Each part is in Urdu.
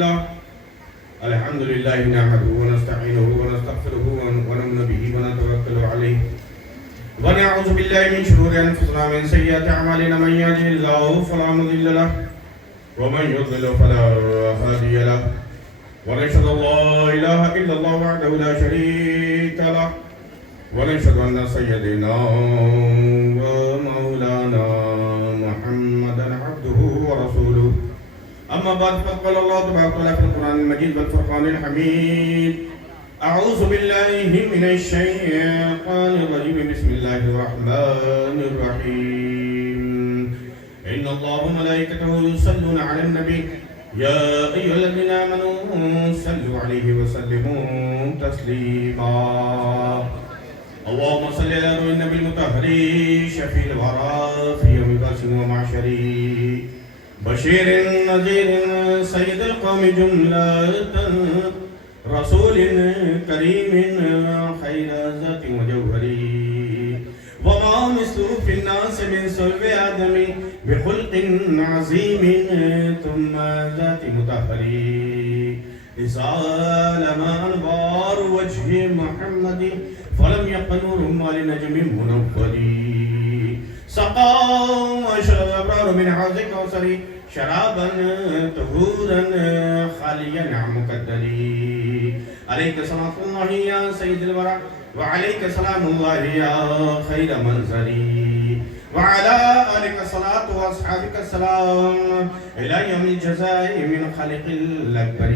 الحمد لله نحمده ونستعينه ونستغفره ونؤمن به ونتوكل عليه ونعوذ بالله من شرور انفسنا ومن سيئات اعمالنا من يهده الله فلا مضل له ومن يضلل فلا هادي له ونشهد ان لا اله الا الله وحده لا شريك له ونشهد ان سيدنا ومولانا محمدا عبده ورسوله أما بعد فقال الله تبارك وتعالى في القرآن المجيد والفرقان الحميد أعوذ بالله من الشيطان الرجيم بسم الله الرحمن الرحيم إن الله وملائكته يصلون على النبي يا أيها الذين آمنوا صلوا عليه وسلموا تسليما اللهم صل على نور النبي المطهر شفيع الورى في يوم البعث ومحشره بشير نذير سيد القوم جملة رسول كريم خير ذات وجوهري وما مثل في الناس من صلب آدم بخلق عظيم ثم ذات مطهري إسال ما أنوار وجه محمد فلم يق نور ما لنجم منوري سقاهم وشرب الأبرار من حوض الكوثر شرابا طهورا خاليا عن مكدري عليك صلاة الله يا سيد الورى وعليك سلام الله يا خير منزلي وعلى آلك الصلاة وأصحابك السلام إلى يوم الجزاء من خلق الأكبر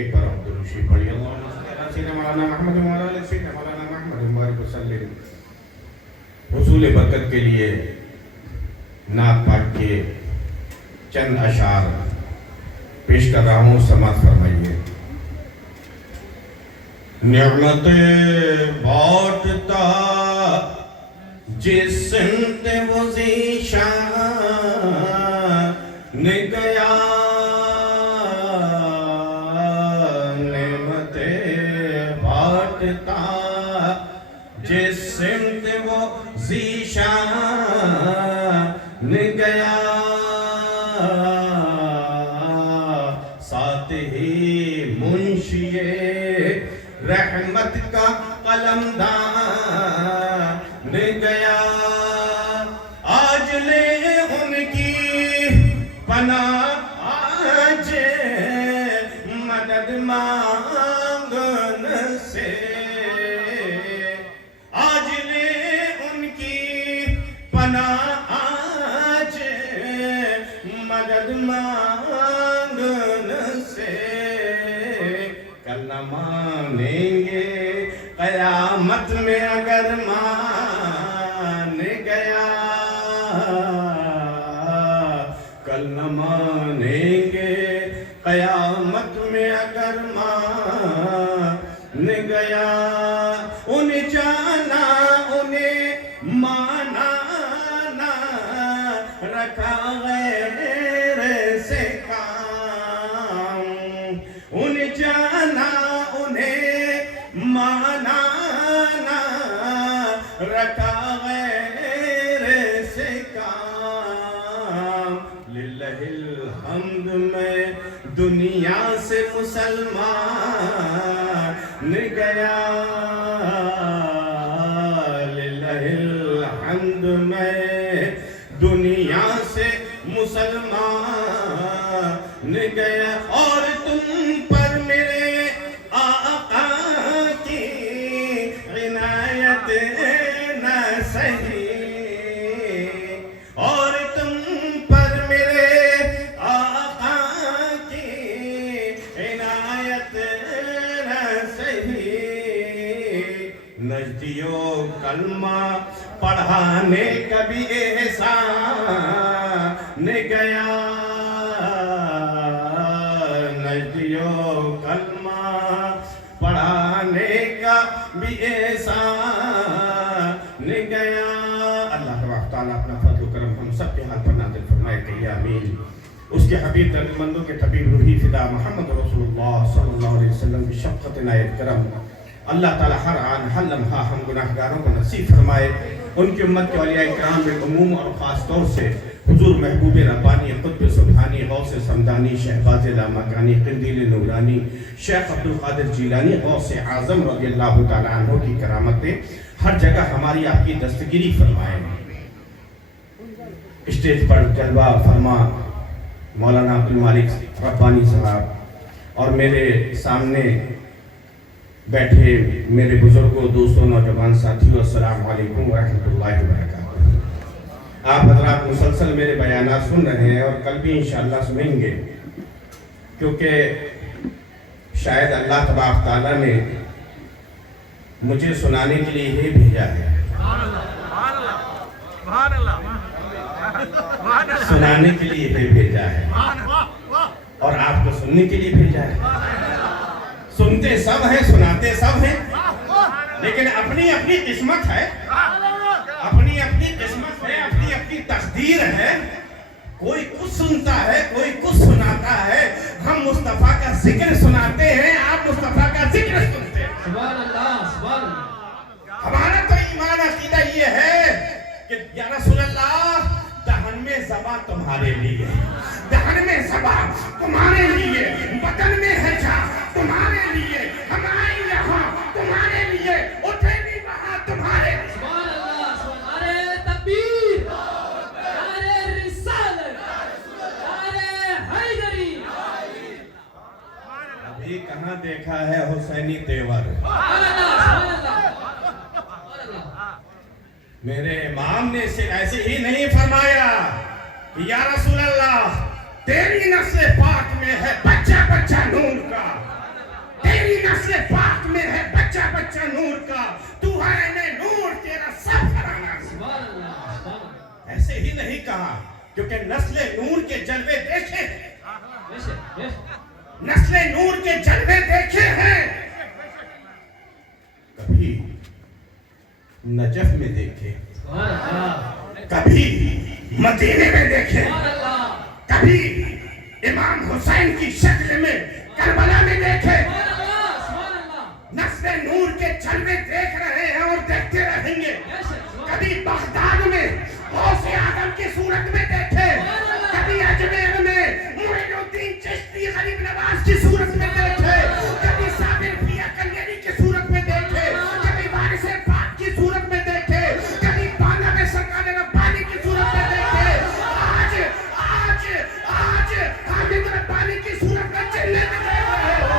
أكبر عبد الرشيد رضي الله عنه سيدنا مولانا محمد وعلى آل سيدنا مولانا محمد مبارك وسلم حصول برکت کے لیے نعت پاک کے چند اشعار پیش کر رہا ہوں، سماعت فرمائیے۔ نعمت بانٹتا جس سمت وہ ذیشان گیا، نعمت بانٹتا جس سمت وہ ذیشان گیا، ساتھ ہی منشی رحمت کا قلمدان گیا، آج لے ان کی پناہ آج مدد مانگن سے، آج لے ان کی پناہ آج مدد مانگن سے، کل نہ مانیں گے قیامت میں اگر مان گیا، کل نہ مانیں گے قیامت میں اگر مان گیا، انہیں جانا انہیں مانا نہ رکھا غیر سے کام، انہیں جانا انہیں مانا نہ رکھا غیر سے کام، للہ الحمد میں دنیا سے مسلمان گیا، للہ الحمد میں دنیا سے مسلمان گیا، اور تم پر میرے آقا کی عنایت نہ سہی، اور تم پر میرے آقا کی عنایت نہ سہی، نجدیوں کلمہ پڑھانے کا بھی احسان گیا، نجدیوں کلمہ پڑھانے کا بھی احسان گیا، اللہ تعالیٰ اپنا فضل و کرم ہم سب کے حال پر نازل فرمائے کہ آمین۔ اس کے حبیب درد مندوں کے طبیب روحی فدا محمد رسول اللہ صلی اللہ علیہ وسلم کی شفقت عنایت کرم اللہ تعالیٰ ہر آن ہر لمحہ ہم گناہگاروں کو نصیب فرمائے، ان کی امت کے اولیاء کرام بالعموم اور خاص طور سے حضور محبوب ربانی قطب سبحانی غوث سمدانی شہباز لامکانی قندیل نورانی شیخ عبدالقادر جیلانی غوث اعظم رضی اللہ تعالیٰ عنہ کی کرامتیں ہر جگہ ہماری آپ کی دستگیری فرمائیں. اسٹیج پر جلوہ فرما مولانا عبدالمالک ربانی صاحب اور میرے سامنے بیٹھے میرے بزرگوں دوستوں نوجوان ساتھیوں السلام علیکم ورحمۃ اللہ وبرکاتہ. آپ حضرات مسلسل میرے بیانات سن رہے ہیں اور کل بھی انشاءاللہ سنیں گے کیونکہ شاید اللہ تبارک تعالیٰ نے مجھے سنانے کے لیے ہی بھیجا ہے، سنانے کے لیے ہی بھیجا ہے اور آپ کو سننے کے لیے بھیجا ہے. سنتے سب ہیں سناتے سب ہیں لیکن اپنی اپنی قسمت ہے، اپنی اپنی قسمت ہے، اپنی اپنی تقدیر ہے. کوئی کچھ سنتا ہے کوئی کچھ سناتا ہے. ہم مصطفیٰ کا ذکر سناتے ہیں، آپ مصطفیٰ کا ذکر سنتے ہیں. سبحان اللہ سبحان اللہ. ہمارا تو ایمان عقیدہ یہ ہے کہ یا رسول اللہ دہن میں زباں تمہارے لیے، دہن میں زباں تمہارے لیے، بدن میں ہے جا تمہارے لیے، ہم آئے یہاں تمہارے لیے، اٹھے بھی وہاں تمہارے لیے. سبحان اللہ سبحان نعرہ تکبیر، نعرہ رسالت، نعرہ حیدری. ابھی کہاں دیکھا ہے حسینی تیور؟ سبحان اللہ سبحان اللہ سبحان اللہ. میرے امام نے صرف ایسے ہی نہیں فرمایا کہ یا رسول اللہ تیری نسل پاک میں ہے بچہ بچہ نور کا، تیری نسل پاک میں ہے بچہ بچہ نور کا، تو ہے نور تیرا سب گھرانہ. سبحان اللہ سبحان اللہ. ایسے ہی نہیں کہا کیونکہ نسل نور کے جلوے دیکھے، نسل نور کے جلوے دیکھے ہیں. کبھی نجف میں دیکھے، کبھی مدینے میں دیکھے، کبھی امام حسین کی شکل میں کربلا میں دیکھے. نسل نور کے جلوے دیکھ رہے ہیں اور دیکھتے رہیں گے. کبھی بغداد میں غوث اعظم کی صورت میں دیکھے، کبھی اجمیر میں معین الدین چشتی غریب نواز کی صورت میں دیکھے، کبھی صابر پیا کلیانی کی صورت میں دیکھے، کبھی وارث پاک کی صورت میں دیکھے، کبھی بالا میں سرکار ربانی کی صورت میں دیکھے. آج آج آج حامد ربانی کی صورت میں چلنے میں دیکھ رہے ہیں.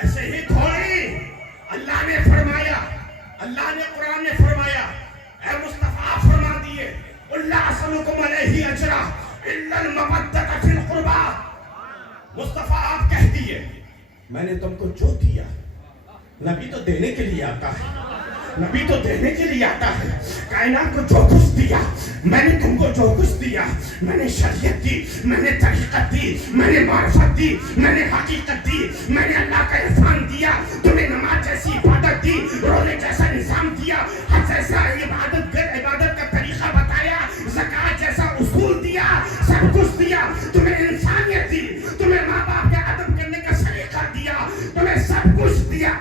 ایسے ہی تھوڑی اللہ نے فرمایا، اللہ نے قرآن نے فرمایا، اے مصطفیٰ فرما دیے اللہ اسألکم علیہ اجرا الا المودۃ فی القربى. مصطفیٰ آپ کہہ دیے میں نے تم کو جو دیا، نبی تو دینے کے لیے آتا ہے، نبی تو دینے کے لیے آتا ہے. کائنات کو جو کچھ دیا میں نے تم کو جو کچھ دیا، میں نے شریعت دی، میں نے طریقت دی، میں نے معرفت دی، میں نے حقیقت دی، میں نے اللہ کا عرفان دیا، تمہیں نماز جیسی عبادت دی، روزے جیسا نظام دیا، حج جیسا عبادت کا طریقہ بتایا، زکوٰۃ جیسا اصول دیا، سب کچھ دیا. تمہیں انسانیت دی، تمہیں ماں باپ کا ادب کرنے کا سلیقہ دیا، تمہیں سب کچھ دیا.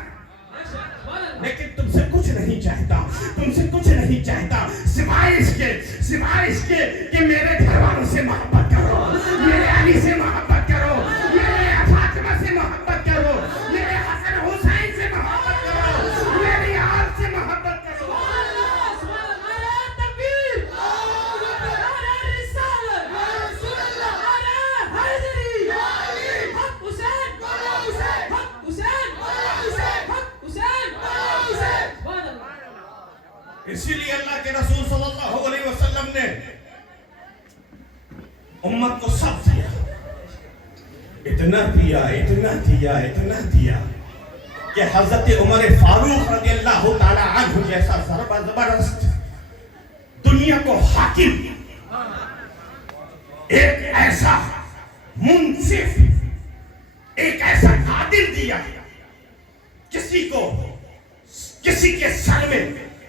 لیکن تم سے کچھ نہیں چاہتا، تم سے کچھ نہیں چاہتا سوائے اس کے کہ میرے گھر والوں سے محبت کرو، میرے علی سے محبت کرو، میرے فاطمہ سے محبت کرو، میرے حسن حسین سے محبت کرو، میری آل سے محبت کرو. اسی لیے اللہ کے رسول صلی اللہ علیہ وسلم نے امت کو سب دیا، اتنا دیا اتنا دیا اتنا دیا کہ حضرت عمر فاروق رضی اللہ تعالی عنہ جیسا زبردست دنیا کو حاکم، ایک ایسا منصف، ایک ایسا عادل دیا، کسی کے سر میں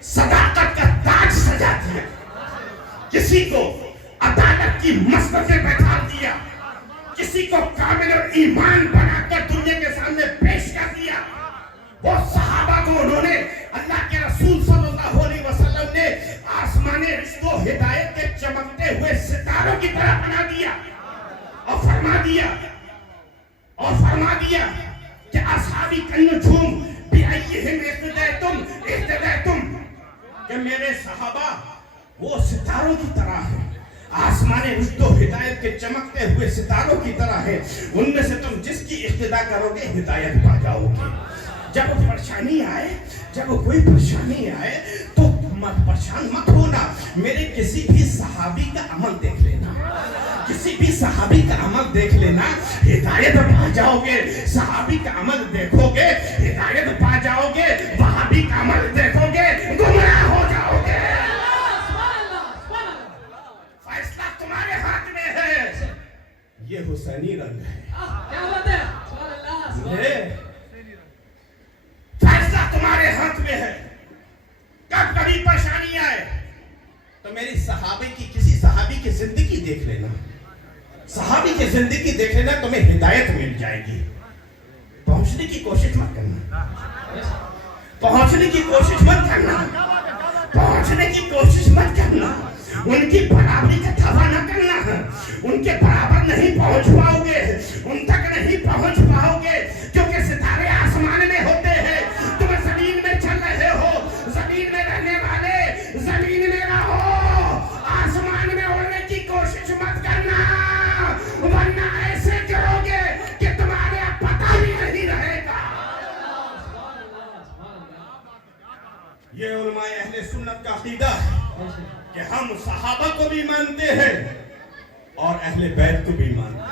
صداقت کا تاج سجا دیا، کسی کو عدالت کی مسند پہ بیٹھا دیا، کسی کو کامل ایمان بنا کر دنیا کے سامنے پیش کر دیا۔ وہ صحابہ کو انہوں نے اللہ کے رسول صلی اللہ علیہ وسلم نے آسمان رزق و ہدایت کے چمکتے ہوئے ستاروں کی طرح بنا دیا اور فرما دیا کہ اصحابی النجوم بأیہم اہتدیتم، کہ میرے صحابہ وہ ستاروں کی طرح ہیں، آسمان رشد و ہدایت کے چمکتے ہوئے ستاروں کی طرح ہے، ان میں سے تم جس کی اقتدا کرو گے ہدایت پا جاؤ گے۔ جب پریشانی آئے، جب کوئی پریشانی آئے تو پریشان مت ہونا، میرے کسی بھی صحابی کا عمل دیکھ لینا، کسی بھی صحابی کا عمل دیکھ لینا، ہدایت پا جاؤ گے۔ صحابی کا عمل دیکھو گے ہدایت پا جاؤ گے، وہابی کا عمل دیکھو گے گمراہ ہو جاؤ گے۔ فیصلہ تمہارے ہاتھ میں ہے، یہ حسینی رنگ ہے، فیصلہ تمہارے ہاتھ میں ہے۔ کب کبھی پریشانی آئے تو میری صحابی کی کسی صحابی کی زندگی دیکھ لینا، صحابی کی زندگی دیکھ لینا، تمہیں ہدایت مل جائے گی۔ پہنچنے کی کوشش مت کرنا، پہنچنے کی کوشش مت کرنا، پہنچنے کی کوشش مت کرنا، ان کی برابری کا دعویٰ نہ کرنا، ان کے برابر نہیں پہنچ پاؤ گے، ان تک نہیں پہنچ پاؤ گے، کیونکہ ستارے آسمان میں ہوتے ہیں، تم زمین میں چل رہے ہو، زمین میں رہنے والے زمین میں رہو، آسمان میں اڑنے کی کوشش مت کرنا، ورنہ ایسے کرو گے کہ تمہارے پتہ بھی نہیں رہے گا۔ یہ علماء اہل سنت کا عقیدہ ہے کہ ہم صحابہ کو بھی مانتے ہیں اور اہل بیت کو بھی مانتے ہیں۔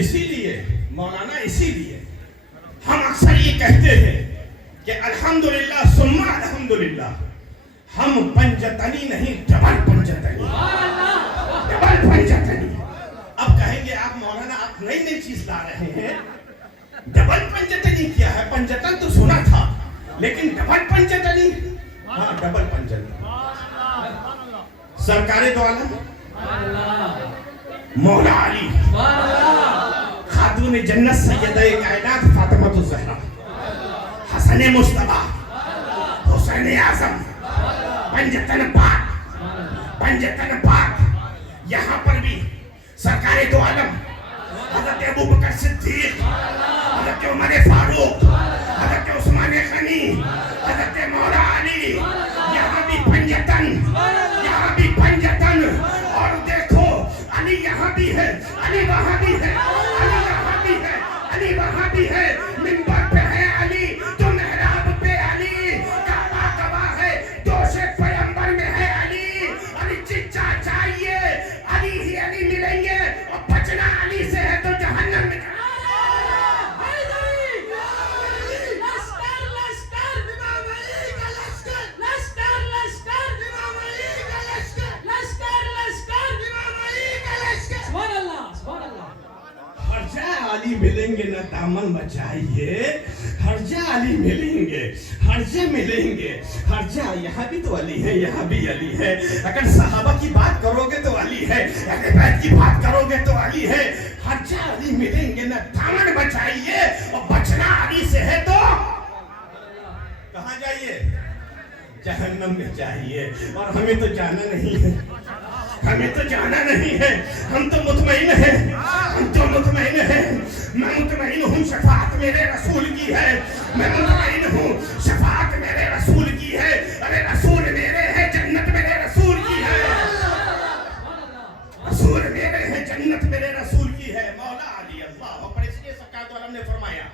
اسی لیے مولانا، اسی لیے ہم اکثر یہ کہتے ہیں کہ الحمدللہ ثم الحمدللہ، ہم پنجتنی نہیں ڈبل پنجتنی، ڈبل پنجتنی۔ اب کہیں گے آپ مولانا آپ نئی نئی چیز لا رہے ہیں، ڈبل پنجتنی کیا ہے؟ پنجتن تو سنا تھا لیکن ڈبل پنجتنی، ہاں ڈبل پنجتنی۔ سرکار دو عالم مولا علی، خاتون جنت سیدہ کائنات فاطمہ الزہرا، حسن مصطفیٰ، حسین اعظم، پنجتن پاک، پنجتن پاک۔ یہاں پر بھی سرکار دو عالم حضرت ابوبکر صدیق، حضرت عمر فاروق، حضرت عثمان غنی، حضرت مولا علی، یہاں بھی پنجتن، یہاں بھی پنجتن۔ اور دیکھو علی یہاں بھی ہے، علی وہاں بھی ہے، علی یہاں بھی ہے، علی وہاں بھی ہے، منبر پہ ہے علی تو محراب پہ علی، کعبہ گواہ ہے دوش پیغمبر میں ہے علی۔ علی چچا چاہیے، علی ہی علی ملیں گے، اور بچنا علی سے ہے تو جہنم میں۔ علی ملیں گے نہ دامن بچائیے، ہر جا علی ملیں گے، ہر جا ملیں گے، ہر جا۔ یہاں بھی تو علی ہے، یہاں بھی علی ہے۔ اگر صحابہ کی بات کرو گے تو علی ہے، اہل بیت کی بات کرو گے تو علی ہے، ہر جا علی ملیں گے نہ دامن بچائیے، اور بچنا علی سے ہے تو کہاں جائیے؟ جہنم میں جائیے۔ اور ہمیں تو جانا نہیں ہے، ہمیں تو جانا نہیں ہے، ہم تو مطمئن ہیں، ہم تو مطمئن ہیں۔ میں مطمئن ہوں شفاعت میرے رسول کی ہے، میں مطمئن ہوں شفاعت میرے رسول کی ہے۔ ارے رسول میرے ہیں، جنت میرے رسول کی ہے، رسول میرے ہیں، جنت میرے رسول کی ہے۔ مولا علی اللہ اکبر۔ اس لیے سرکار دو عالم نے فرمایا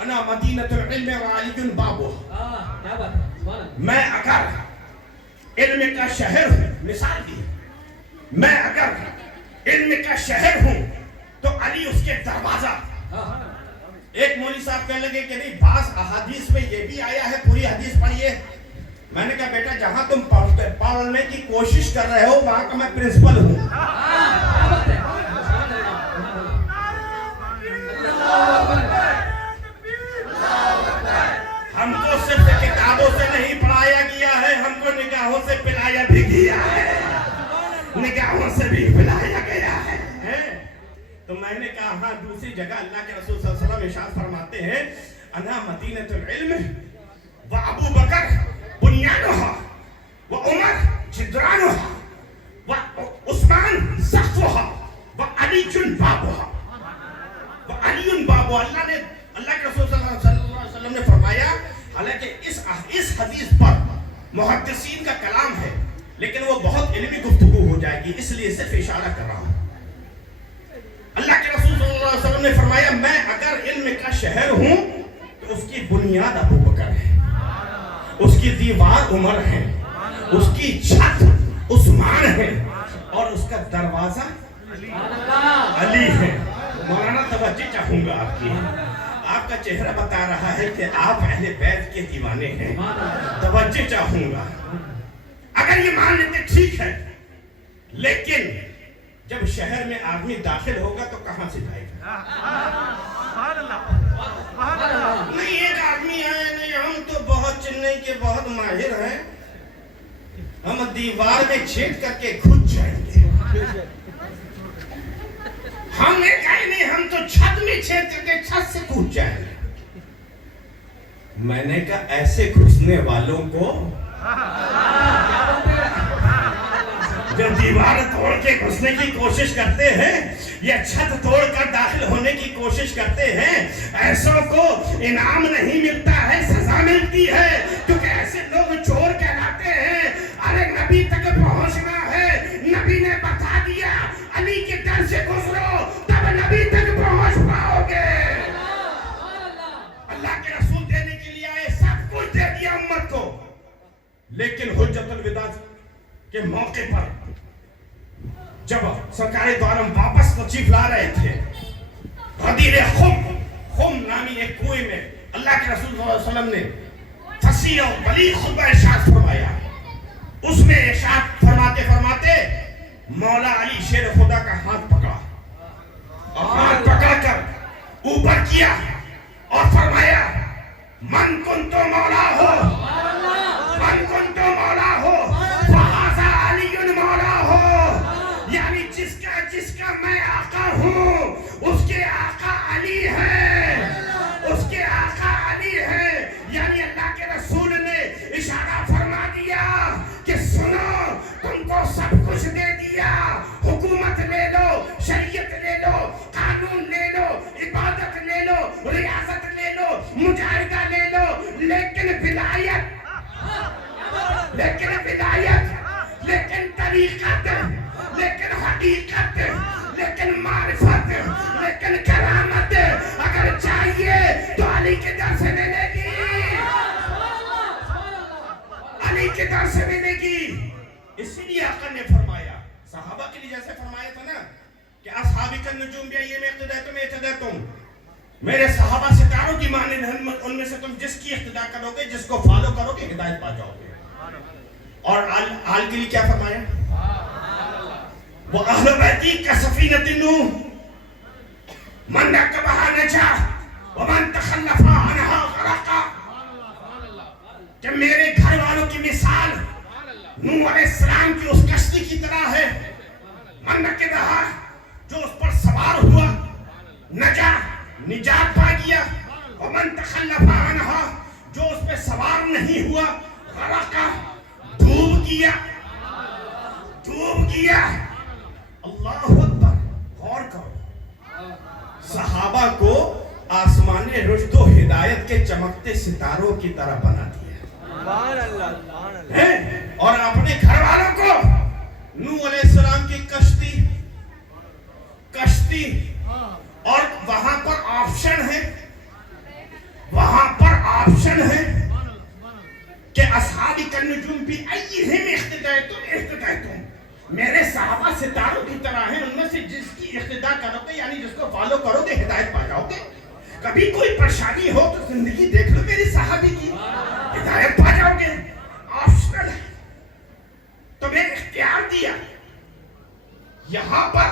انا مدینۃ العلم وعلی بابو، میں اگر علم کا شہر ہوں، مثال دی، میں اگر علم کا شہر ہوں تو علی اس کے دروازہ۔ ایک مولوی صاحب کہنے لگے کہ نہیں بعض احادیث میں یہ بھی آیا ہے، پوری حدیث پڑھیے۔ میں نے کہا بیٹا جہاں تم پڑھنے کی کوشش کر رہے ہو وہاں کا میں پرنسپل ہوں۔ ہم کو صرف کتابوں سے نہیں پڑھایا گیا ہے، ہم کو نگاہوں سے پلایا بھی گیا ہے، نگاہوں سے بھی پلایا گیا ہے۔ تو میں نے کہا ہاں دوسری جگہ اللہ کے رسول صلی اللہ علیہ وسلم ارشاد فرماتے ہیں انا مدینۃ العلم و ابو بکر بنیانها و عمر جدرانها و عثمان سقفها و علی بابها و علی بابها۔ اللہ کے رسول صلی اللہ علیہ وسلم نے فرمایا، حالانکہ اس حدیث پر محدثین کا کلام ہے لیکن وہ بہت علمی گفتگو ہو جائے گی، اس لیے صرف اشارہ کر رہا ہوں۔ اللہ کے رسول صلی اللہ علیہ وسلم نے فرمایا میں اگر علم کا شہر ہوں تو اس کی بنیاد ابو بکر ہے، اس کی دیوار عمر ہے، اس کی چھت عثمان ہے اور اس کا دروازہ علی ہے۔ مولانا توجہ چاہوں گا آپ کی، آپ کا چہرہ بتا رہا ہے کہ آپ اہل بیت کے دیوانے ہیں، توجہ چاہوں گا۔ اگر یہ مان لیتے ٹھیک ہے، لیکن جب شہر میں آدمی داخل ہوگا تو کہاں سے جائے گا؟ نہیں ایک آدمی ہے، نہیں ہم تو بہت چنئی کے بہت ماہر ہیں، ہم دیوار میں چھید کر کے گھس جائیں گے۔ ہم نے کہا نہیں ہم تو چھت میں چھید کر کے چھت سے کود جائیں گے۔ میں نے کہا ایسے گھسنے والوں کو جو دیوار توڑ کے گھسنے کی کوشش کرتے ہیں یا چھت توڑ کر داخل ہونے کی کوشش کرتے ہیں، ایسوں کو انعام نہیں ملتا ہے، سزا ملتی ہے، کیونکہ ایسے لوگ چور کہلاتے ہیں۔ ارے نبی تک پہنچنا ہے، نبی نے بتا دیا علی کے در سے گزرو تب نبی تک پہنچ پاؤ گے۔ اللہ کے رسول دینے کے لیے آئے، سب کچھ دے دیا امت کو، لیکن حجت الوداع کے موقع پر جب سرکار دو عالم واپس تشریف لا رہے تھے، غدیر خم نامی ایک کنویں میں اللہ کے رسول صلی اللہ علیہ وسلم نے فصیح و بلیغ خطبہ ارشاد فرمایا۔ اس میں ارشاد فرماتے فرماتے مولا علی شیر خدا کا ہاتھ پکڑا اور ہاتھ پکڑ کر اوپر کیا اور فرمایا من کنتو مولا ہو، من کنتو مولا ہو فہذا علی مولا ہو، یعنی جس کا میں آقا ہوں اس کے آقا علی ہے، اس کے آقا علی ہے۔ یعنی اللہ کے رسول نے اشارہ فرما دیا کہ سنو تم کو سب کچھ دے دیا، حکومت لے لو، شریعت لے لو، قانون لے لو، عبادت لے لو، ریاست لے لو، مجاہدہ لے لو، لیکن ولایت، لیکن طریقت، لیکن حقیقت، لیکن معرفت، لیکن کرامت اگر چاہیے تو علی کے در سے ملے گی، علی کے در سے ملے گی۔ اسی لیے آقا نے فرمایا، صحابہ کے لیے جیسے فرمایا تھا نا کہ اصحابی النجوم بأیہم اقتدیتم اہتدیتم، میرے صحابہ ستاروں کی مانند ہیں، ان میں سے تم جس کی اقتداء کرو گے، جس کو فالو کرو گے، ہدایت پا جاؤ گے۔ اور آل کے لیے کیا فرمایا؟ وَأَهْلُ بَيْتِي كَسَفِينَةِ نُوحٍ مَنْ رَكَبَهَا نَجَا وَمَنْ تَخَلَّفَ عَنْهَا غَرَقَ، کہ میرے گھر والوں کی مثال نوح علیہ السلام کی اس کشتی کی طرح ہے، من رَكَبَهَا، جو اس پر سوار ہوا، نجا، نجات پا گیا، وَمَنْ تَخَلَّفَ عَنْهَا، جو اس پہ سوار نہیں ہوا، غرق، ڈوب گیا۔ اللہ اکبر، غور کرو، صحابہ کو آسمان رشد و ہدایت کے چمکتے ستاروں کی طرح بنا دیا، اور اپنے گھر والوں کو نوح علیہ السلام کی کشتی، اور وہاں پر آپشن ہے، وہاں پر آپشن ہے کہ اصحابی النجوم بأیہم اقتدیتم، میرے صحابہ ستاروں کی طرح ہیں، ان میں سے جس کی اقتداء کرو گے یعنی جس کو فالو کرو گے ہدایت پا جاؤ گے۔ کبھی کوئی پریشانی ہو تو زندگی دیکھ لو میری صحابی کی، ہدایت پا جاؤ گے۔ آپشنل ہے، تمہیں اختیار دیا، یہاں پر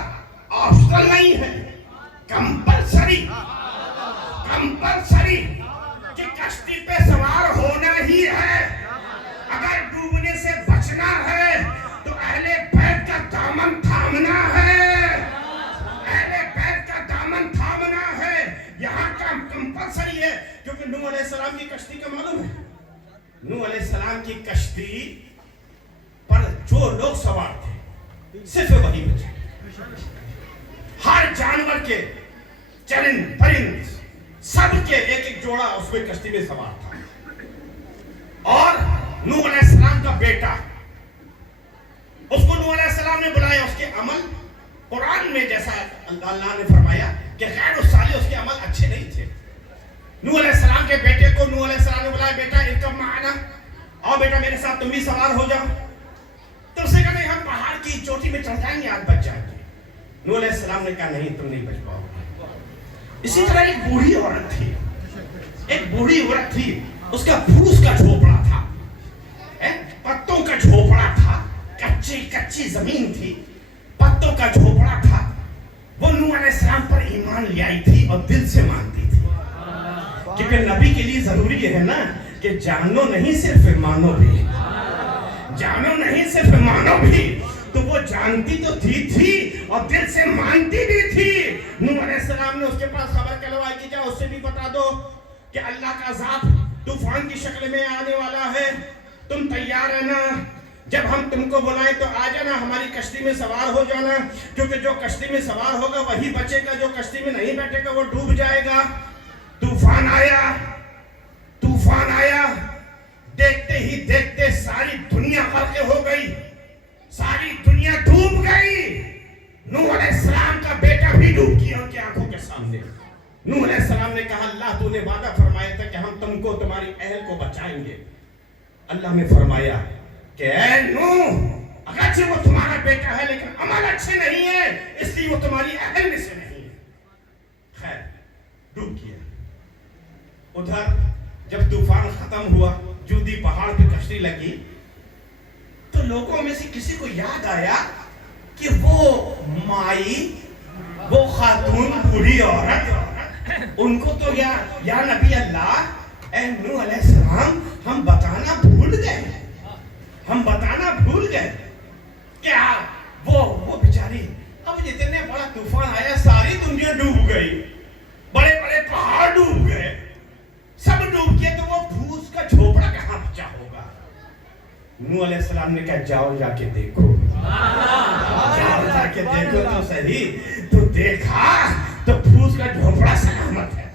آپشنل نہیں ہے، کمپلسری کہ کشتی پہ سوار ہونا وہی ہے. اگر ڈوبنے سے بچنا ہے تو اہل بیت کا دامن تھامنا ہے. اہل بیت کا دامن تھامنا ہے. یہاں کا کمپلسری ہے کیونکہ نوح علیہ السلام کی کشتی کا معلوم ہے. نوح علیہ السلام کی کشتی پر جو لوگ سوار تھے صرف وہی بچے. ہر جانور کے چرند پرند سب کے ایک ایک جوڑا اس میں کشتی میں سوار تھا. اور نوح علیہ السلام کا بیٹا, اس کو نوح علیہ السلام نے بلایا. اس کے عمل قرآن میں جیسا اللہ نے فرمایا کہ غیر الصالح اس کے عمل اچھے نہیں تھے. نوح علیہ السلام کے بیٹے کو نوح علیہ السلام نے بلایا, بیٹا ارکب معنا, آؤ بیٹا میرے ساتھ تم بھی سوار ہو جاؤ. تو اسے کہا نہیں ہم پہاڑ کی چوٹی میں چڑھ جائیں گے, آج بچ جائیں گے. نوح علیہ السلام نے کہا نہیں تم نہیں بچ پاؤ گے. اسی طرح ایک بوڑھی عورت تھی, ایک بوڑھی عورت تھی, اس کا پھوس کا جھوپڑا تھا, پتوں کا جھوپڑا تھا, کچی زمین تھی, پتوں کا جھوپڑا تھا. وہ نوح علیہ السلام پر ایمان لے آئی تھی اور دل سے مانتی تھی. کیونکہ نبی کے لیے ضروری ہے نا کہ جانو نہیں صرف مانو بھی, جانو نہیں صرف مانو بھی. تو وہ جانتی تو تھی اور دل سے مانتی بھی تھی. نوح علیہ السلام نے اس کے پاس خبر کلوائی کہ جا اس سے بھی بتا دو کہ اللہ کا عذاب طوفان کی شکل میں آنے والا ہے, تم تیار ہے نا؟ جب ہم تم کو بلائیں تو آ جانا, ہماری کشتی میں سوار ہو جانا, کیونکہ جو کشتی میں سوار ہوگا وہی بچے گا, جو کشتی میں نہیں بیٹھے گا وہ ڈوب جائے گا. طوفان آیا, طوفان آیا, دیکھتے ہی دیکھتے ساری دنیا غرق ہو گئی, ساری دنیا ڈوب گئی. نوح علیہ السلام کا بیٹا بھی ڈوب گیا ان کی آنکھوں کے سامنے. نوح علیہ السلام نے کہا اللہ تو نے وعدہ فرمایا تھا کہ ہم تم کو تمہاری اہل کو بچائیں گے. اللہ نے فرمایا کہ اے نوح اگرچہ وہ تمہارا بیٹا ہے لیکن عمل اچھے نہیں ہے, اس لیے وہ تمہاری اہل میں سے نہیں ہے. خیر ڈوب گیا. ادھر جب طوفان ختم ہوا, جودی پہاڑ پہ کشتی لگی, تو لوگوں میں سے کسی کو یاد آیا کہ وہ مائی, وہ خاتون بوڑھی عورت, ان کو تو یا نبی اللہ, اے نوح علیہ السلام ہم بتانا بھول گئے, ہم بتانا بھول گئے کیا وہ بیچاری, اب جتنے بڑا طوفان آیا ساری دنیا ڈوب گئی, بڑے بڑے پہاڑ ڈوب گئے, سب ڈوب گئے, تو وہ پھوس کا جھوپڑا کہاں بچا ہوگا؟ نوح علیہ السلام نے کہا جاؤ جا کے دیکھو, جاؤ جا کے دیکھو تو صحیح. تو دیکھا تو پھوس کا جھوپڑا سلامت ہے,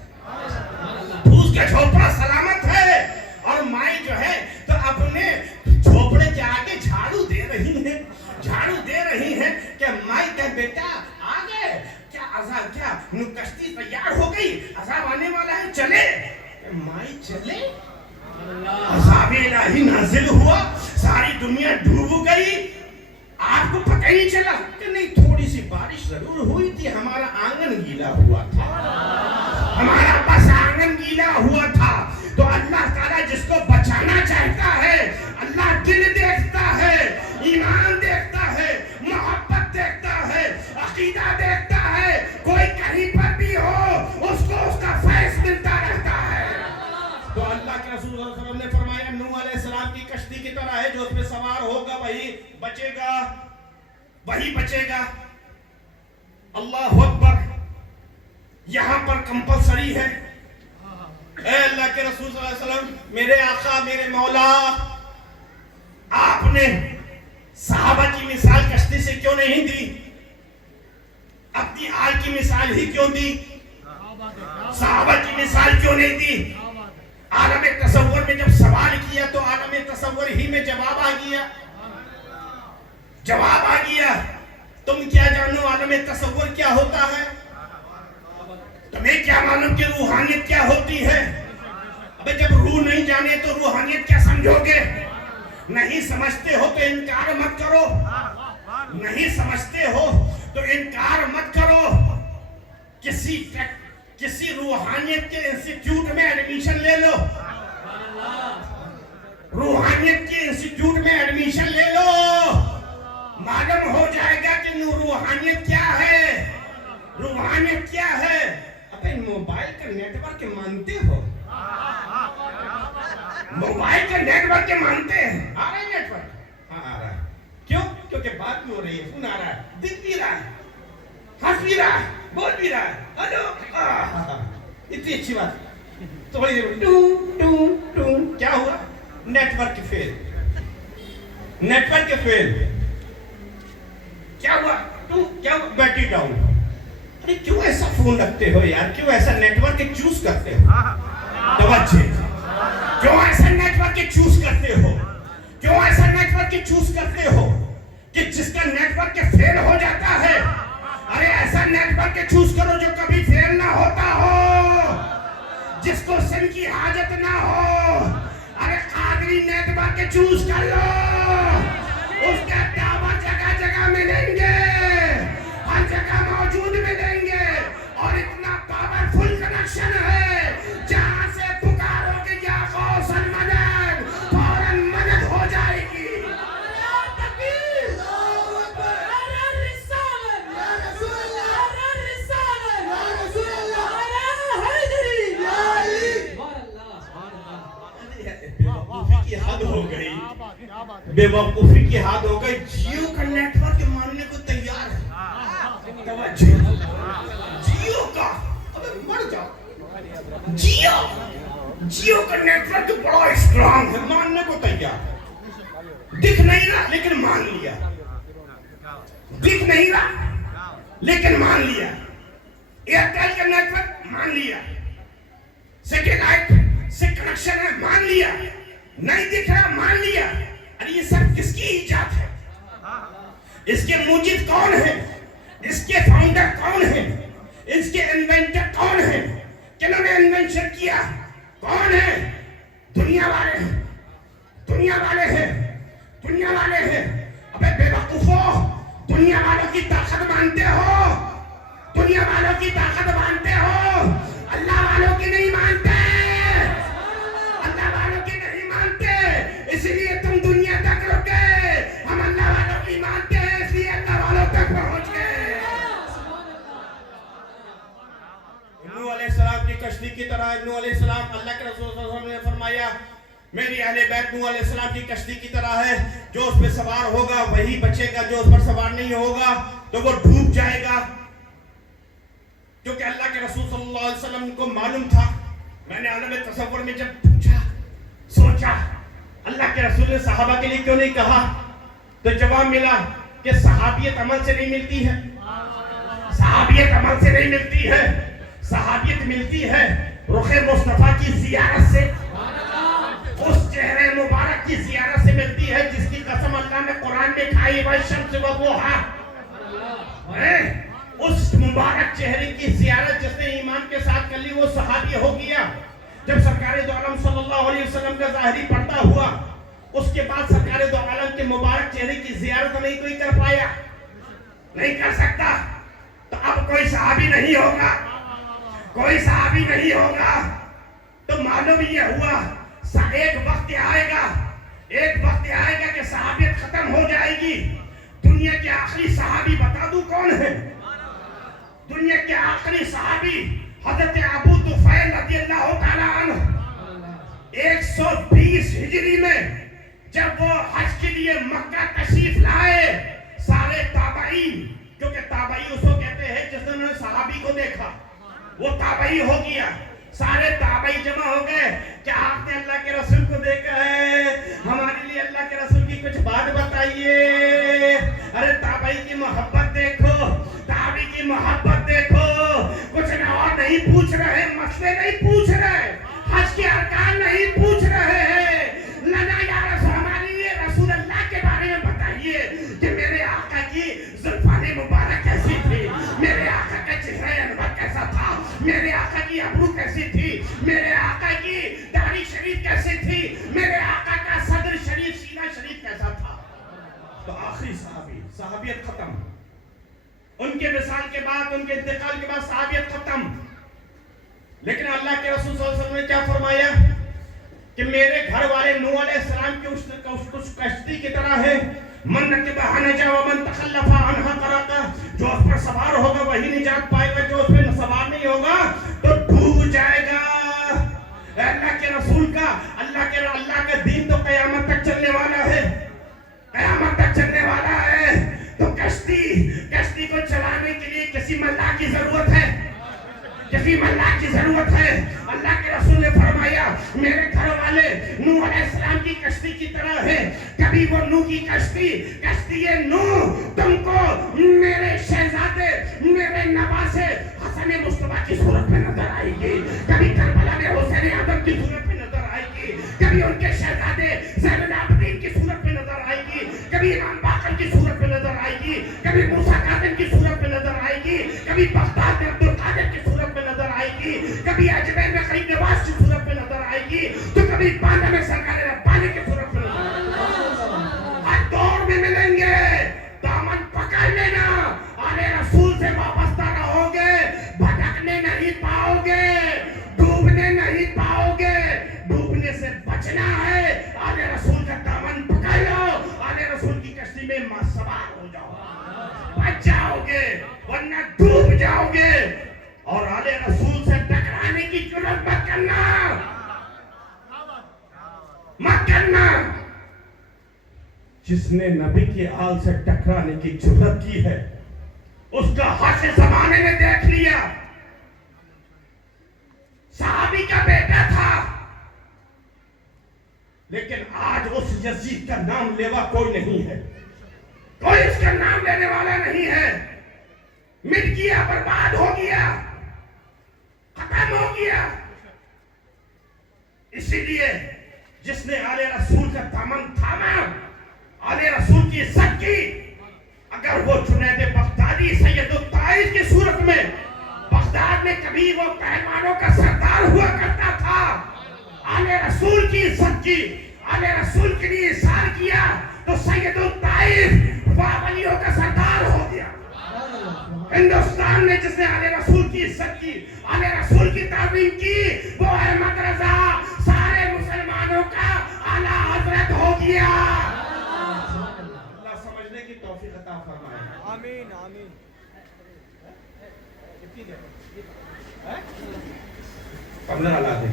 پھوس کا جھوپڑا سلامت ہے. اور مائی جو ہے تو اپنے جھوپڑے کے آگے جھاڑو دے رہی ہیں, جھاڑو دے رہی ہیں کہ مائی کا بیٹا آ گئے, کیا عذاب, کیا کشتی تیار ہو گئی, عذاب آنے والا ہے, چلے. مائی چلے, عذاب الہی نازل ہوا, ساری دنیا ڈوب گئی. آپ کو پتہ ہی چلا کہ نہیں, تھوڑی سی بارش ضرور ہوئی تھی, ہمارا آنگن گیلا ہوا تھا, ہمارا بس آنگن گیلا ہوا تھا. تو اللہ تعالیٰ جس کو بچانا چاہتا ہے, اللہ دل دیکھتا ہے, ایمان دیکھتا ہے, محبت دیکھتا ہے, عقیدہ دیکھتا ہے. کوئی کہیں پر بھی ہو اس کو اس کا فیض ملتا رہتا ہے. تو اللہ کے رسول صلی اللہ علیہ وسلم نے فرمایا نوح علیہ السلام کی کشتی کی طرح ہے, جو اس میں سوار ہوگا وہی بچے گا, وہی بچے گا. اللہ اکبر. یہاں پر کمپلسری ہے, اے اللہ کے رسول صلی اللہ علیہ وسلم, میرے آقا, میرے مولا, آپ نے صحابہ کی مثال کشتی سے کیوں نہیں دی, اپنی آل کی مثال ہی کیوں دی, صحابہ کی مثال کیوں نہیں دی؟ عالم تصور میں جب سوال کیا تو عالم تصور ہی میں جواب آ گیا, جواب آ گیا. تم کیا جانو عالم تصور کیا ہوتا ہے؟ تمہیں کیا معلوم کہ روحانیت کیا ہوتی ہے؟ ابے جب روح نہیں جانے تو روحانیت کیا سمجھو گے؟ نہیں سمجھتے ہو تو انکار مت کرو, نہیں سمجھتے ہو تو انکار مت کرو. کسی روحانیت کے انسٹیٹیوٹ میں ایڈمیشن لے لو, روحانیت کے انسٹیٹیوٹ میں ایڈمیشن لے لو, معلوم ہو جائے گا کہ روحانیت کیا ہے, روحانیت کیا ہے. اپنے موبائل کا نیٹ ورک مانتے ہو؟ موبائل موبائل کے نیٹ ورک کے مانتے ہیں. آ رہا ہے نیٹ ورک؟ ہاں آ رہا ہے. کیوں؟ کیونکہ بات بھی ہو رہی ہے, فون آ رہا ہے, دکھ بھی رہا ہے, ہنس بھی رہا ہے, بول بھی رہا ہے. ہلو, اتنی اچھی بات. تھوڑی دیر ٹون ٹون ٹون, کیا ہوا؟ نیٹ ورک فیل. نیٹ ورک فیل. کیا ہوا؟ کیا ہوا؟ Battery down. ارے کیوں ایسا فون رکھتے ہو یار؟ کیوں ایسا نیٹ ورک چوز کرتے ہو؟ توجہ. کیوں ایسا نیٹ ورک چوز کرتے ہو؟ کیوں ایسا نیٹ ورک چوز کرتے ہو کہ جس کا نیٹ ورک فیل ہو جاتا ہے؟ ارے ایسا نیٹ ورک چوز کرو جو کبھی فیل نہ ہوتا ہو, جس کو سم کی حاجت نہ ہو. ارے قادری نیٹ ورک چوز کر لو, اس کا دعویٰ جگہ جگہ ملیں گے, ہر جگہ موجود ملیں گے, اور اتنا پاورفل کنیکشن ہے جہاں سے پکارو کہ یا غوث المدد, فوراً مدد ہو جائے گی. حد ہو گئی, بے وقوفی کی حد ہو گئی. جیو کا نیٹ ورک ماننے کو تیار ہے. توجہ, جیو کا, ابے مر جاؤ. جیو کا نیٹ ورک بڑا اسٹرانگ ہے, ماننے کو تیار. دکھ نہیں رہا لیکن مان لیا. دکھ نہیں رہا لیکن مان لیا. ایئرٹیل کا نیٹ ورک مان لیا. سیٹلائٹ سے کنیکشن ہے, مان لیا. نہیں دکھ رہا, مان لیا. ارے یہ سب کس کی ایجاد ہے؟ اس کے موجد کون ہے؟ اس کے فاؤنڈر کون ہے؟ اس کے انوینٹر کون ہے؟ کنہوں نے انوینشن کیا؟ کون ہے؟ دنیا والے ہیں, دنیا والے ہیں, دنیا والے ہیں. ابے بے وقوفو, دنیا والوں کی طاقت مانتے ہو؟ دنیا والوں کی طاقت مانتے ہو؟ اللہ والوں کی نہیں مانتے. اس لیے تم دنیا تک رکے, ہم اللہ والوں کی مانتے ہیں, اس لیے اللہ والوں تک پہنچ گئے. نوح علیہ السلام کی کشتی کی طرح, نوح علیہ السلام, اللہ کے رسول صلی اللہ علیہ وسلم نے فرمایا میری اہل بیت نوح علیہ السلام کی کشتی کی طرح ہے, جو اس پہ سوار ہوگا وہی بچے گا, جو اس پر سوار نہیں ہوگا تو وہ ڈوب جائے گا. کیونکہ اللہ کے رسول صلی اللہ علیہ وسلم کو معلوم تھا. میں نے عالم تصور میں جب پوچھا, سوچا اللہ کے رسول نے صحابہ کے لیے کیوں نہیں کہا, تو جواب ملا کہ صحابیت عمل سے نہیں ملتی ہے. صحابیت عمل سے نہیں ملتی ہے. صحابیت ملتی ہے رخ مصطفیٰ کی زیارت سے, اس چہرے مبارک کی زیارت سے ملتی ہے جس کی قسم اللہ نے قرآن میں کھائی, والشمس وضحاہا. اس مبارک چہرے کی زیارت جس نے ایمان کے ساتھ کر لی وہ صحابی ہو گیا. جب سرکار دو عالم صلی اللہ علیہ وسلم کا ظاہری پردہ ہوا, اس کے بعد سرکار دو عالم کے مبارک چہرے کی زیارت نہیں کوئی کر پایا, نہیں کر سکتا. تو اب کوئی صحابی نہیں ہوگا, کوئی صحابی نہیں ہوگا. تو معلوم یہ ہوا ایک وقت آئے گا, ایک وقت آئے گا کہ صحابیت ختم ہو جائے گی. دنیا کے آخری صحابی بتا دوں کون ہے؟ دنیا کے آخری صحابی حضرت ابو طفیل رضی اللہ تعالیٰ عنہ 120 ہجری میں جب وہ حج کے لیے مکہ تشریف لائے, سارے تابعین, کیونکہ تابعی اس کو کہتے ہیں جس نے صحابی کو دیکھا وہ تابعی ہو گیا. سارے تابعی جمع ہو گئے کہ آپ نے اللہ کے رسول کو دیکھا ہے, ہمارے لیے اللہ کے رسول کی کچھ بات بتائیے. ارے تابعی کی محبت دیکھو, تابعی کی محبت دیکھو. کچھ نہ اور نہیں پوچھ رہے, مسئلے نہیں پوچھ رہے, حج کے ارکان نہیں پوچھ رہے ہیں. لنا یا رسول, ہمارے لیے رسول اللہ کے بارے میں بتائیے کہ میرے آقا کی زلفان مبارک کیسی تھی, میرے آقا کا چہرہ انور کیسا تھا, میرے آقا کی ابرو کیسی تھی, میرے آقا کی داڑھی شریف کیسی تھی, میرے آقا کا صدر شریف, سینہ شریف کیسا تھا. تو آخری صحابی, صحابیت ختم. ان کے وصال کے بعد, ان کے انتقال کے بعد صحابیت ختم. لیکن اللہ کے رسول صلی اللہ علیہ وسلم نے کیا فرمایا کہ میرے گھر والے نوح علیہ السلام کی اس کشتی کی طرح ہے. من رکبہا نجا ومن تخلف عنہا غرق, جو اس پر سوار ہوگا وہی نجات پائے گا, جو اس پر سوار نہیں ہوگا تو ڈوب جائے گا. اللہ کے رسول کا, اللہ کا یسیم اللہ کی ضرورت ہے، یسیم اللہ کی ضرورت ہے. اللہ کے رسول نے فرمایا میرے گھر والے نوح علیہ السلام کی کشتی کی طرح ہے. کبھی وہ نوح کی کشتی نوح تم کو میرے شہزادے میرے نواسے حسن مصطفیٰ کی صورت میں نظر آئے گی، کبھی کربلا میں حسین اعظم کی صورت میں نظر آئے گی، کبھی ان کے شہزادے زین العابدین کی صورت میں نظر آئے گی، کبھی امام باقر کی صورت میں نظر آئے گی، کبھی موسیٰ کاظم کی صورت میں نظر آئے گی، کبھی بغداد میں عبدالقادر کی صورت میں نظر آئے گی، کبھی اجمیر میں غریب نواز کی صورت میں نظر آئے گی، تو کبھی باندہ میں سرکار ربانی کی صورت میں نظر آئے گی. ہر دور میں ملیں گے، دامن پکڑ لینا، آلے رسول سے وابستہ رہو گے، بھٹکنے نہیں پاؤ گے، ڈوبنے نہیں پاؤ گے. ڈوبنے سے بچنا ہے، آلے رسول کا دامن پکڑ لو، آلے رسول کی کشتی میں سوار ہو جاؤ، بچ جاؤ گے ورنہ ڈوب جاؤ گے. اور آلے رسول سے ٹکرانے کی جرات مت کرنا. جس نے نبی کی آل سے ٹکرانے کی جرات کی ہے اس کا حش زمانے میں دیکھ لیا. صحابی کا بیٹا تھا لیکن آج اس یزید کا نام لیوا کوئی نہیں ہے، کوئی اس کا نام لینے والا نہیں ہے. مٹ گیا، برباد ہو گیا، ختم ہو گیا. اسی لیے جس نے آل رسول کا دامن تھاما، آل رسول کی عزت کی، اگر وہ جنید بغدادی سید الطائف کی صورت میں بغداد میں کبھی وہ پہلوانوں کا سردار ہوا کرتا تھا، آل رسول کی عزت کی، آل رسول کے لیے اظہار کیا تو سید الطائف ولیوں کا سردار ہو گیا. ہندوستان میں جس نے آل رسول کی عزت کی، آل رسول کی تعظیم کی، وہ احمد رضا سارے مسلمانوں کا اعلیٰ حضرت ہو گیا. اللہ سمجھنے کی توفیق عطا فرمائے. آمین آمین. کمرہ اللہ دے.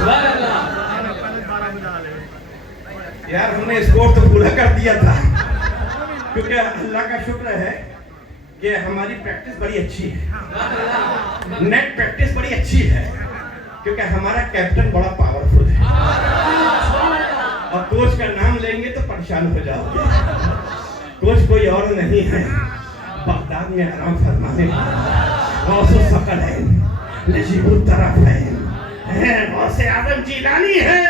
سبحان اللہ. یار ہم نے اسکور تو پورا کر دیا تھا کیونکہ اللہ کا شکر ہے کہ ہماری پریکٹس بڑی اچھی ہے، نیٹ پریکٹس بڑی اچھی ہے کیونکہ ہمارا کیپٹن بڑا پاورفل ہے. اور کوچ کا نام لیں گے تو پریشان ہو جاؤ گے. کوچ کوئی اور نہیں ہے، بغداد میں آرام فرمانے غوث الثقلین نجیب الطرفین غوث اعظم جیلانی ہے.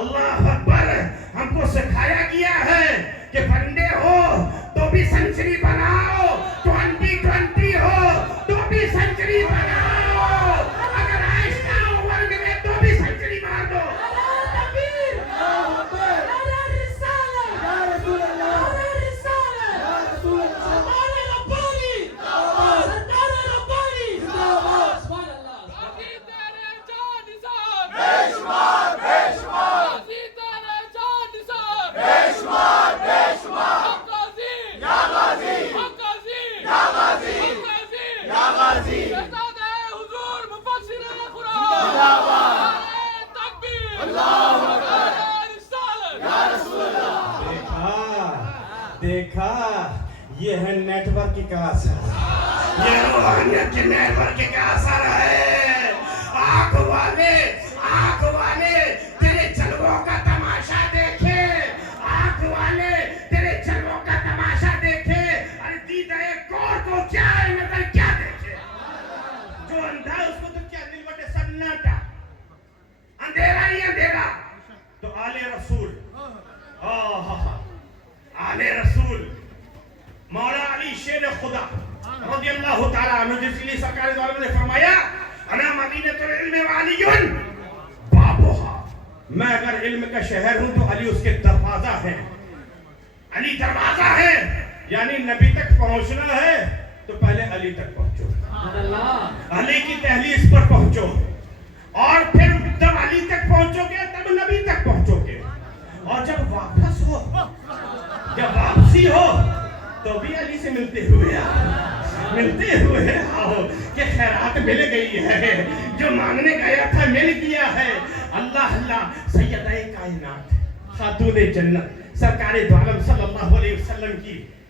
اللہ اکبر. ہم کو سکھایا گیا ہے کہ بندے ہو تو بھی سنچری بناؤ، 2020 ہو تو بھی سنچری بناؤ، اگر آہستہ اوور میں تو بھی سنچری مار دو. دیکھا یہ ہے نیٹ ورک کا اثر، یہ روحانیت کے نیٹ ورک کا اثر ہے. آنکھ والے تیرے جلووں کا تماشا دیکھے، آنکھ والے تیرے جلووں کا تماشا دیکھے. ارے دیدہ کور کو کیا ہے نظر کیا دیکھے، جو اندھا اس کو تو کیا دل بٹے سناٹا، اندھیرا ہی اندھیرا. تو آل رسول، آل رسول مولا علی شیر خدا رضی اللہ تعالیٰ عنہ، جس کے لیے سرکار دو عالم نے فرمایا انا مدینۃ العلم وعلی بابھا، میں اگر علم کا شہر ہوں تو علی اس کے دروازہ ہے. علی دروازہ ہے، یعنی نبی تک پہنچنا ہے تو پہلے علی تک پہنچو، علی کی دہلیز پر پہنچو، اور پھر جب علی تک پہنچو گے تب نبی تک پہنچو گے. اور جب واپس ہو، جب واپسی ہو تو بھی علی سے ملتے ہوئے آؤ کہ خیرات مل گئی ہے، جو مانگنے گیا تھا مل گیا ہے. اللہ اللہ. سیدہ کائنات خاتون جنت سرکار دو عالم صلی اللہ علیہ وسلم کی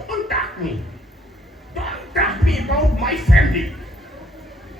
Don't talk me about my family.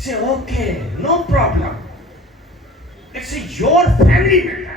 Say okay, no problem. It's your family matter.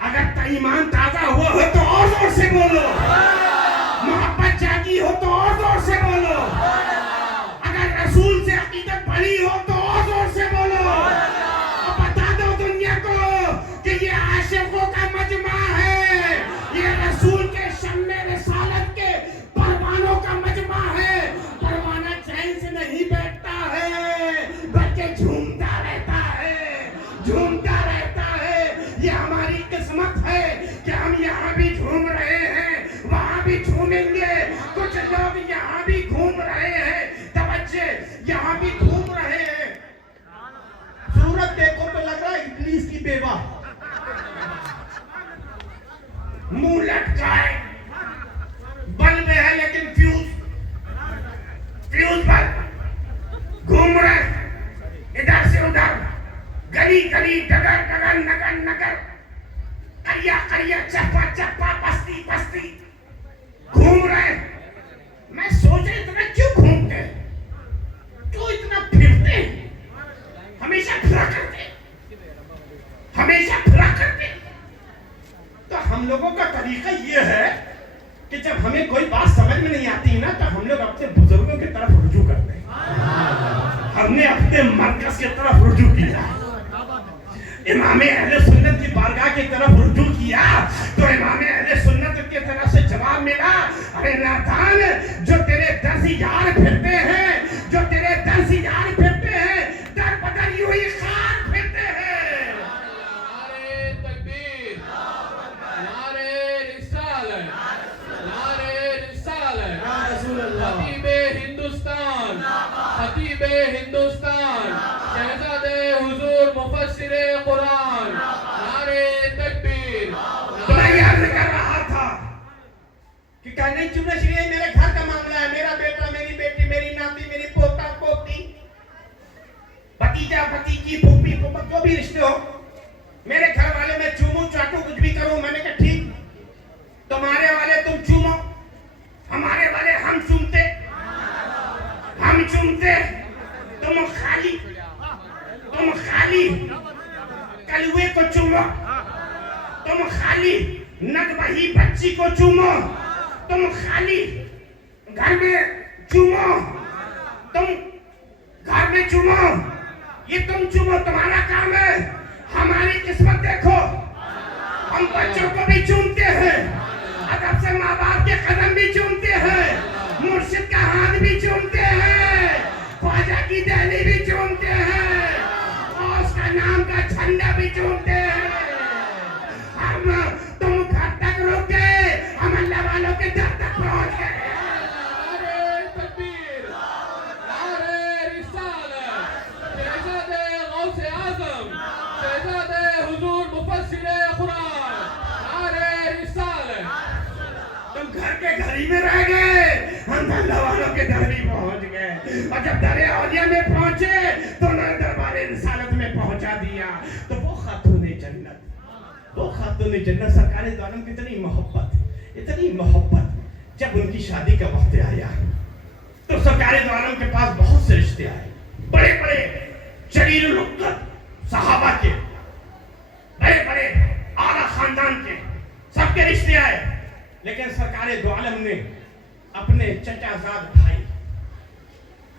اگر ایمان تازہ ہوا ہو تو اور زور سے بولو محبت جاگی ہو تو اور زور سے بولو اگر رسول سے عقیدت بڑھی ہو تو اور زور سے بولو اور بتا دو دنیا کو کہ یہ عاشقوں کا مجمع ہے یہ رسول کے شمع رسالت کے پروانوں کا مجمع ہے پروانہ چین سے نہیں بیٹھتا ہے بلکہ جھومتا رہتا ہے یہ ہماری قسمت ہے کہ ہم یہاں بھی جھوم رہے ہیں وہاں بھی جھومیں گے کچھ لوگ یہاں بھی گھوم رہے ہیں توجہ یہاں بھی گھوم رہے ہیں صورت دیکھو تو لگ رہا ہے ابلیس کی بیوہ منہ لٹکائے بل میں ہے لیکن فیوز پر گھوم رہے ادھر سے ادھر گلی گلی ڈگر ڈگر نگر نگر کریا کریا چپا چپا بستی بستی گھوم رہے میں سوچ رہے اتنا کیوں گھومتے ہیں کیوں اتنا پھرتے ہیں ہمیشہ پھرا کرتے تو ہم لوگوں کا طریقہ یہ ہے کہ جب ہمیں کوئی بات سمجھ میں نہیں آتی نا تو ہم لوگ اپنے بزرگوں کی طرف رجوع کرتے ہیں ہم نے اپنے مرکز کی طرف رجوع کیا امام اہل سنت کی بارگاہ کی طرف رجوع کیا تو امام اہل سنت کی طرف سے جواب ملا ارے نادان جو تیرے درسی یار پھرتے ہیں در بدر یوں ہی خان پھرتے ہیں نعرہ تکبیر نعرہ رسالت خطیب ہندوستان شہزادہ حضور مفسر قرآن نعرہ تکبیر میں یہ عرض کر رہا تھا کہ کہنے چونہ شریعہ میرے گھر کا معاملہ ہے میرا بیٹا میری بیٹی میری ناتی میری پوتا پوتی بھتیجا بھتیجی پھوپھی پھوپھا جو بھی رشتے ہو میرے گھر والے میں چوموں چاٹوں کچھ بھی کروں میں نے کہا ٹھیک تمہارے والے تم چومو ہمارے والے ہم چومتے تم خالی کلوے کو چومو تم خالی نگبہی بچی کو چومو تم خالی گھر میں چومو یہ تم چومو تمہارا کام ہے ہماری قسمت دیکھو ہم بچوں کو بھی چومتے ہیں ادب سے ماں باپ کے قدم بھی چومتے ہیں مرشد کا ہاتھ بھی چومتے ہیں خواجہ کی دہلی بھی چومتے ہیں اور اس کا نام کا جھنڈا بھی چومتے ہیں ہم تم گھر تک روکے ہم اللہ والوں کے در تک پہنچ گئے نعرہ تکبیر نعرہ رسالت شہزادہ غوث اعظم شہزادہ حضور مفسر قرآن نعرہ رسالت تم گھر کے گھر ہی میں رہ گئے ہم اللہ والوں کے در بھی پہنچ گئے اور جب در اولیاء میں پہنچے تو انہوں نے دربار رسالت میں پہنچا دیا تو وہ خاتون جنت سرکار دو عالم کی اتنی محبت جب ان کی شادی کا وقت آیا تو سرکار دو عالم کے پاس بہت سے رشتے آئے بڑے بڑے جلیل الرتبت صحابہ کے بڑے بڑے اعلیٰ خاندان کے سب کے رشتے آئے لیکن سرکار دو عالم نے اپنے چچا زاد بھائی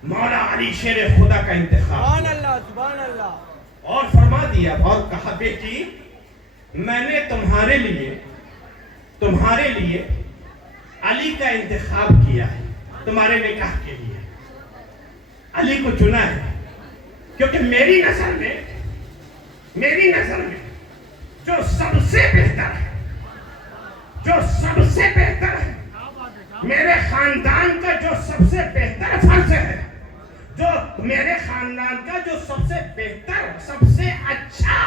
مولا علی شیر خدا کا انتخاب سبحان اللہ اور فرما دیا اور کہا بیٹی میں نے تمہارے لیے علی کا انتخاب کیا ہے تمہارے نکاح کے لیے علی کو چنا ہے کیونکہ میری نظر میں جو سب سے بہتر ہے میرے خاندان کا جو سب سے بہتر فرض ہے میرے خاندان کا جو سب سے بہتر سب سے اچھا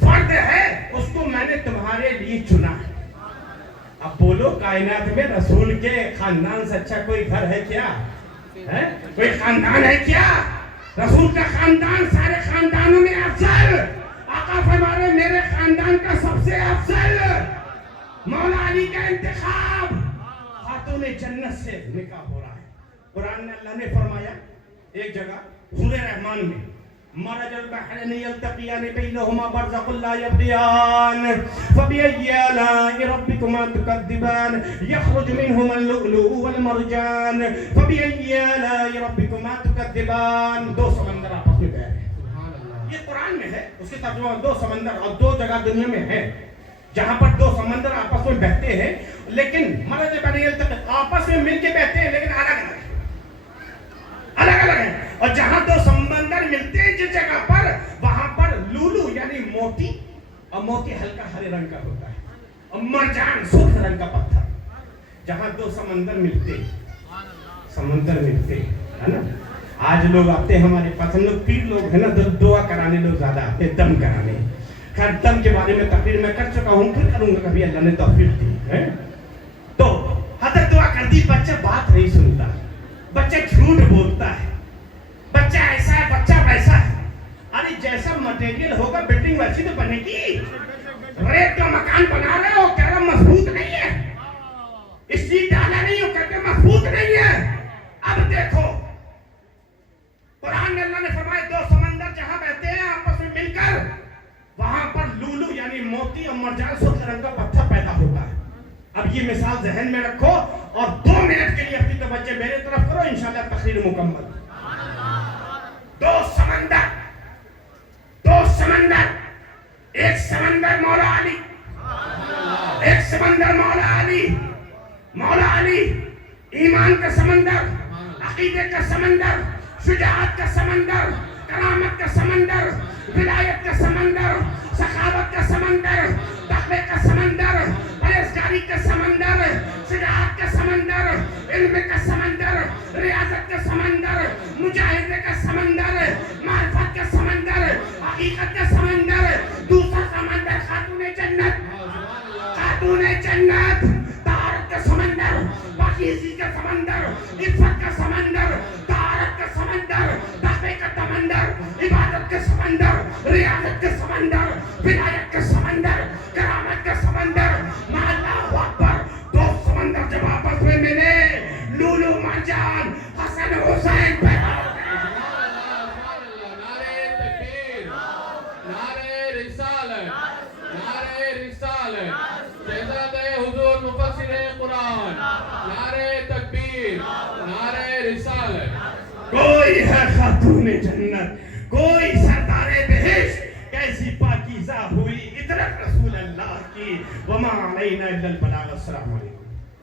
فرد ہے اس کو میں نے تمہارے لیے چنا ہے اب بولو کائنات میں رسول کے خاندان سے اچھا کوئی گھر ہے کیا کوئی خاندان ہے کیا رسول کا خاندان سارے خاندانوں میں افضل آقا فرما رہے میرے خاندان کا سب سے افضل مولا علی کا انتخاب خاتون جنت سے نکاح ہو رہا ہے قرآن میں اللہ نے فرمایا ایک جگہ سورہ رحمان میں مرج البحرين يلتقيان بينهما برزخ لا يبغيان فبأي آلاء ربكما تكذبان يخرج منهما اللؤلؤ والمرجان فبأي آلاء ربكما تكذبان. دو سمندر آپس میں بہ رہے ہیں. یہ قرآن میں ہے, اس کی ترجمہ دو سمندر اور دو جگہ دنیا میں ہے جہاں پر دو سمندر آپس میں بہتے ہیں, لیکن مرج البحرين آپس میں مل کے بہتے ہیں لیکن الگ الگ ہیں. اور جہاں دو سمندر ملتے ہیں جس جگہ پر, وہاں پر لولو یعنی موتی, اور موتی ہلکا ہرے رنگ کا ہوتا ہے, اور مرجان سرخ رنگ کا پتھر. جہاں دو سمندر ملتے ہے نا. آج لوگ آتے ہیں ہمارے پاس, ہم لوگ پیر لوگ ہیں نا, دعا کرانے لوگ زیادہ آتے ہیں, دم کرانے. خیر دم کے بارے میں تقریر میں کر چکا ہوں, پھر کروں گا کبھی, اللہ نے توفیق دی ہے. تو حضرت دعا کر دی, بچہ بات نہیں سنتا, بچہ جھوٹ بولتا ہے, بچہ ایسا ہے, بچہ ویسا ہے. ارے جیسا مٹیریل ہوگا بلڈنگ ویسی تو بنے گی. ریت کا مکان بنا رہے ہو, کہہ رہا مضبوط نہیں ہے, اسٹیل ڈالا نہیں ہو, کہتے مضبوط نہیں ہے. اب دیکھو قرآن میں اللہ نے فرمایا دو سمندر جہاں بہتے ہیں آپس میں مل کر, وہاں پر لولو یعنی موتی اور مرجان سرخ رنگ کا پتھر پیدا ہوتا ہے. اب یہ مثال ذہن میں رکھو اور 2 منٹ کے لیے اپنی توجہ میرے طرف کرو, انشاءاللہ تقریر مکمل. دو سمندر, ایک سمندر مولا علی, ایک سمندر مولا علی, ایمان کا سمندر, عقیدے کا سمندر, شجاعت کا سمندر, کرامت کا سمندر, ولایت کا سمندر, سخاوت کا سمندر, تقوی کا سمندر, پرہیزگاری کا سمندر, شجاعت کا سمندر, علم کا سمندر, ریاضت کا سمندر, مجاہدے کا سمندر, معرفت کا سمندر, حقیقت کا سمندر. دوسرا سمندر خاتون جنت, طہارت کا سمندر, پاکیزگی کا سمندر, عفت کا سمندر, طہارت کا سمندر, تقوی کا سمندر, عبادت کا سمندر, ریاضت کا سمندر, ولایت کا سمندر, کرامت کا سمندر. اللہ اکبر. 2 سمندر جب آپس میں ملے, لولو مرجان حسن حسین پیدا ہو گئے. کوئی ہے خاتون جنت, کوئی سردار بہشت, کیسی پاکیزہ ہوئی عطرت رسول اللہ کی. وما علینا الا البلاغ. السلام علیکم.